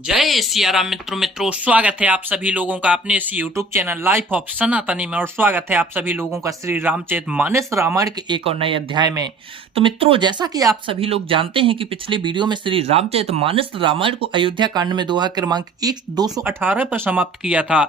जय सिया राम मित्रों स्वागत है आप सभी लोगों का अपने इस YouTube चैनल लाइफ ऑफ सनातनी में। और स्वागत है आप सभी लोगों का श्री रामचरितमानस रामायण के एक और नए अध्याय में। तो मित्रों, जैसा कि आप सभी लोग जानते हैं कि पिछले वीडियो में श्री रामचरितमानस रामायण को अयोध्या कांड में दोहा क्रमांक 218 पर समाप्त किया था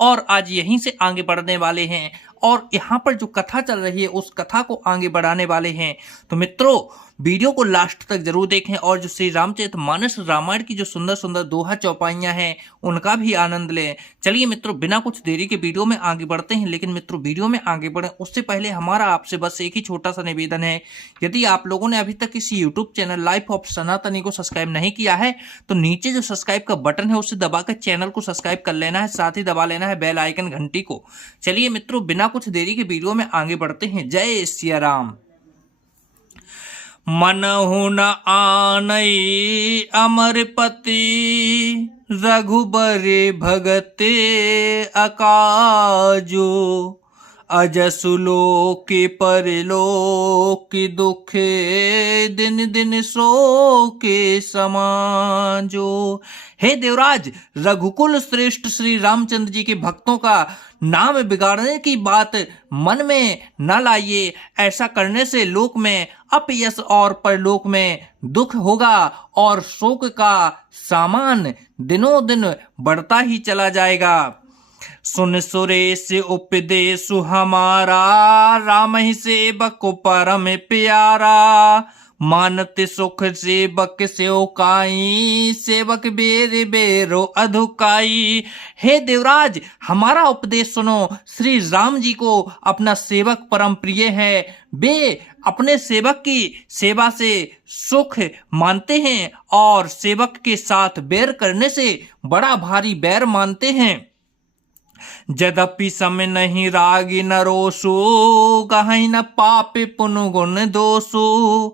और आज यहीं से आगे बढ़ने वाले हैं और यहाँ पर जो कथा चल रही है उस कथा को आगे बढ़ाने वाले हैं। तो मित्रों, वीडियो को लास्ट तक जरूर देखें और जो श्री रामचरितमानस रामायण की जो सुंदर सुंदर दोहा चौपाइयां हैं उनका भी आनंद लें। चलिए मित्रों, बिना कुछ देरी के वीडियो में आगे बढ़ते हैं। लेकिन मित्रों, वीडियो में आगे बढ़ें उससे पहले हमारा आपसे बस एक ही छोटा सा निवेदन है। यदि आप लोगों ने अभी तक इस यूट्यूब चैनल लाइफ ऑफ सनातनी को सब्सक्राइब नहीं किया है तो नीचे जो सब्सक्राइब का बटन है उसे दबाकर चैनल को सब्सक्राइब कर लेना है, साथ ही दबा लेना है बेल आइकन घंटी को। चलिए मित्रों, बिना कुछ देरी के वीडियो में आगे बढ़ते हैं। जय सिया राम। मनहु न आनई अमरपति रघुबर भगते अकाजो अजसु लोके परलोके दुखे दिन दिन शोके समाजो। हे देवराज, रघुकुल श्रेष्ठ श्री रामचंद्र जी के भक्तों का नाम बिगाड़ने की बात मन में न लाइए। ऐसा करने से लोक में अपयश और परलोक में दुख होगा और शोक का सामान दिनों दिन बढ़ता ही चला जाएगा। सुन सुरेश उपदेश हमारा, राम ही सेवक को परम प्यारा। मानत सुख सेवक सेवकाई, सेवक बेर बेरो अधुकाई। हे देवराज, हमारा उपदेश सुनो। श्री राम जी को अपना सेवक परम प्रिय है। वे अपने सेवक की सेवा से सुख मानते हैं और सेवक के साथ बैर करने से बड़ा भारी बैर मानते हैं। यद्यपि सम नहीं रागी न रोसु, गहई न पापे पुन गुण दोषु।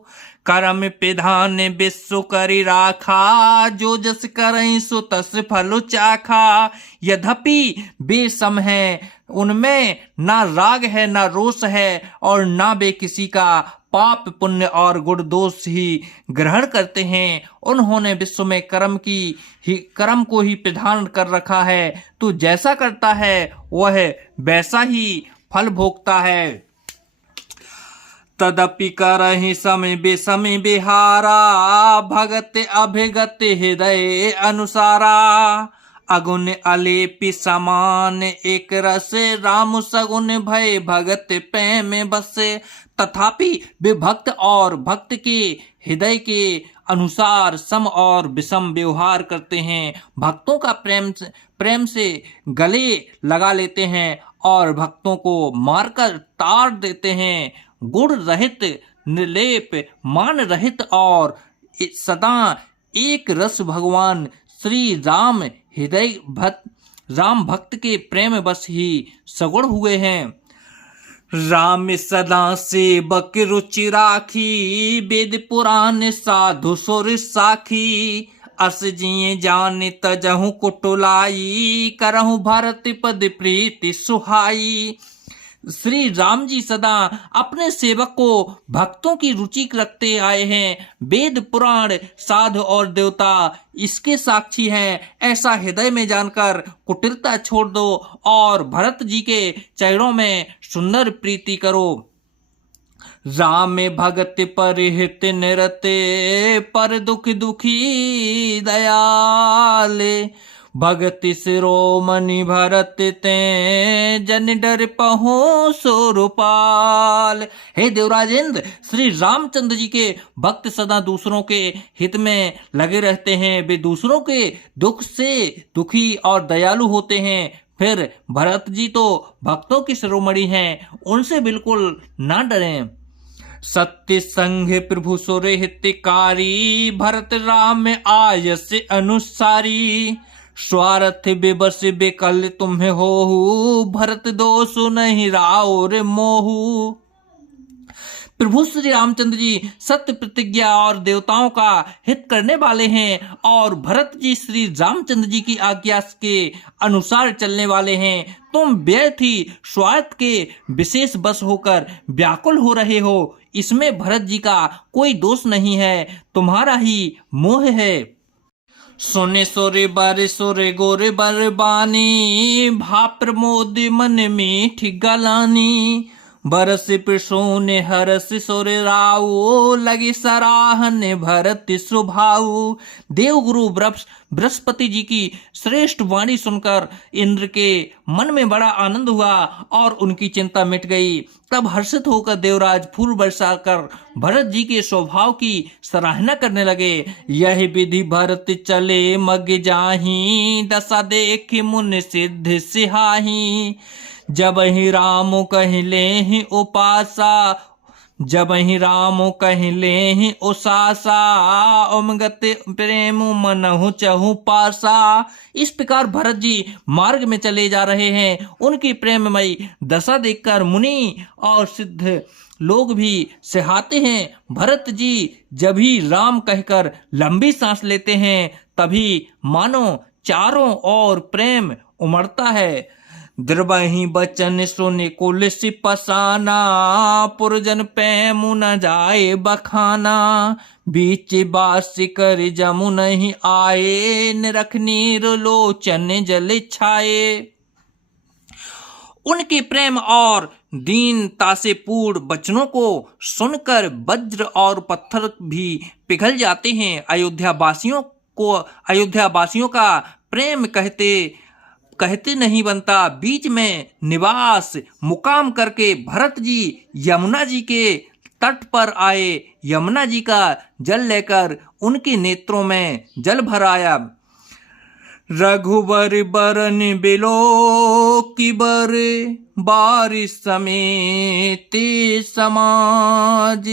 कर्म पिधान विश्व करि राखा, जो जस करई सो तस फल चाखा। यद्यपि वे सम है, उनमें ना राग है ना रोष है और ना वे किसी का पाप पुण्य और गुण दोष ही ग्रहण करते हैं। उन्होंने विश्व में कर्म को ही प्रधान कर रखा है, तो जैसा करता है वह वैसा ही फल भोगता है। तदपि करहि समय बेसमि बिहारा, भगत अभिगत हृदय अनुसारा। अगुण अलेपि समान एक रस, राम सगुण भय भगत प्रेम बसे। तथापि वे भक्त और भक्त के हृदय के अनुसार सम और विषम व्यवहार करते हैं। भक्तों का प्रेम से गले लगा लेते हैं और भक्तों को मारकर ताड़ देते हैं। गुण रहित, निर्लेप, मान रहित और सदा एक रस भगवान श्री राम राम भक्त के प्रेम बस ही सगुण हुए हैं। राम सदा सेवक रुचि राखी, वेद पुराण साधु सुर साखी। अस जिये जाने तजहु कुटुलाई, करहु भरत पद प्रीति सुहाई। श्री राम जी सदा अपने सेवक को भक्तों की रुचि रखते आए हैं। वेद पुराण साधु और देवता इसके साक्षी हैं। ऐसा हृदय में जानकर कुटिलता छोड़ दो और भरत जी के चरणों में सुंदर प्रीति करो। राम भगत परिहित निरते, पर दुख दुखी दयाले। भगति शिरोमणि भरत ते, जन डर पहो सुरपाल। हे देवराजेंद्र, श्री रामचंद्र जी के भक्त सदा दूसरों के हित में लगे रहते हैं। वे दूसरों के दुख से दुखी और दयालु होते हैं। फिर भरत जी तो भक्तों की शिरोमणि हैं, उनसे बिल्कुल ना डरें। सत्य संग प्रभु सुर हितकारी, भरत राम आयस अनुसारी। स्वार्थ विवश बेकल तुम्हें होहु, भरत दोषु नहीं राउर मोहु। प्रभु श्री रामचंद्र जी सत्य प्रतिज्ञा और देवताओं का हित करने वाले हैं और भरत जी श्री रामचंद्र जी की आज्ञा के अनुसार चलने वाले हैं। तुम व्यर्थ ही स्वार्थ के विशेष बस होकर व्याकुल हो रहे हो। इसमें भरत जी का कोई दोष नहीं है, तुम्हारा ही मोह है। सोने सोरे बारे सोरे गोरे बरबानी, भा प्रमोद मन में ठिगलानी। बरस प्रसोने हरस सोरे राऊ, लगी सराहन भरत सुभाऊ। देवगुरु बृहस्पति जी की श्रेष्ठ वाणी सुनकर इंद्र के मन में बड़ा आनंद हुआ और उनकी चिंता मिट गई। तब हर्षित होकर देवराज फूल बरसाकर भरत जी के स्वभाव की सराहना करने लगे। यह विधि भरत चले मग जाही, दशा देख मुन सिद्ध सिहाही। जब ही राम कहले ही उपासा, जब ही राम कहले ही उसासा, उमगत प्रेम मनहु चहु पासा। इस प्रकार भरत जी मार्ग में चले जा रहे हैं। उनकी प्रेममयी दशा देखकर मुनि और सिद्ध लोग भी सिहाते हैं। भरत जी जब ही राम कहकर लंबी सांस लेते हैं, तभी मानो चारों ओर प्रेम उमड़ता है। द्रवहि बचन सुने कुल सिपसाना, पुरजन पैमु न जाए बखाना। बीच बास कर जमुन ही आए, निरख नीर लोचन जल छाए। उनके प्रेम और दीनता से पूर्ण वचनों को सुनकर वज्र और पत्थर भी पिघल जाते हैं। अयोध्यावासियों का प्रेम कहते नहीं बनता। बीच में निवास मुकाम करके भरत जी यमुना जी के तट पर आए। यमुना जी का जल लेकर उनके नेत्रों में जल भर आया। रघुबर बरन बिलो की बर, बारिश समेत समाज।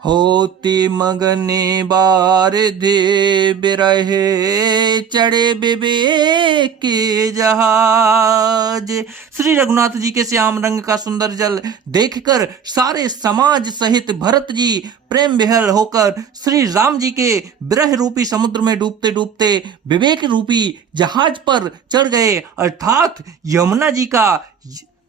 होती मगने बार दे बिरहे, चढ़े विवेक के जहाज। श्री रघुनाथ जी के श्याम रंग का सुंदर जल देखकर सारे समाज सहित भरत जी प्रेम विहल होकर श्री राम जी के विरह रूपी समुद्र में डूबते डूबते विवेक रूपी जहाज पर चढ़ गए। अर्थात यमुना जी का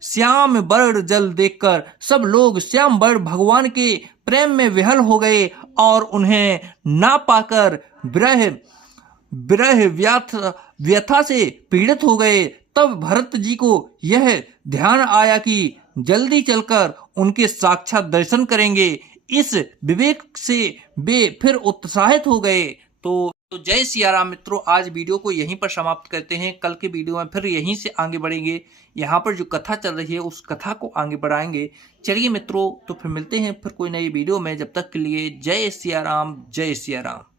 श्याम वर्ण जल देखकर सब लोग श्याम वर्ण भगवान के प्रेम में विहल हो गए और उन्हें ना पाकर विरह व्यथा से पीड़ित हो गए। तब भरत जी को यह ध्यान आया कि जल्दी चलकर उनके साक्षात दर्शन करेंगे। इस विवेक से वे फिर उत्साहित हो गए। तो जय सिया राम मित्रों, आज वीडियो को यहीं पर समाप्त करते हैं। कल के वीडियो में फिर यहीं से आगे बढ़ेंगे। यहाँ पर जो कथा चल रही है उस कथा को आगे बढ़ाएंगे। चलिए मित्रों, तो फिर मिलते हैं फिर कोई नई वीडियो में। जब तक के लिए जय सिया राम, जय सिया राम।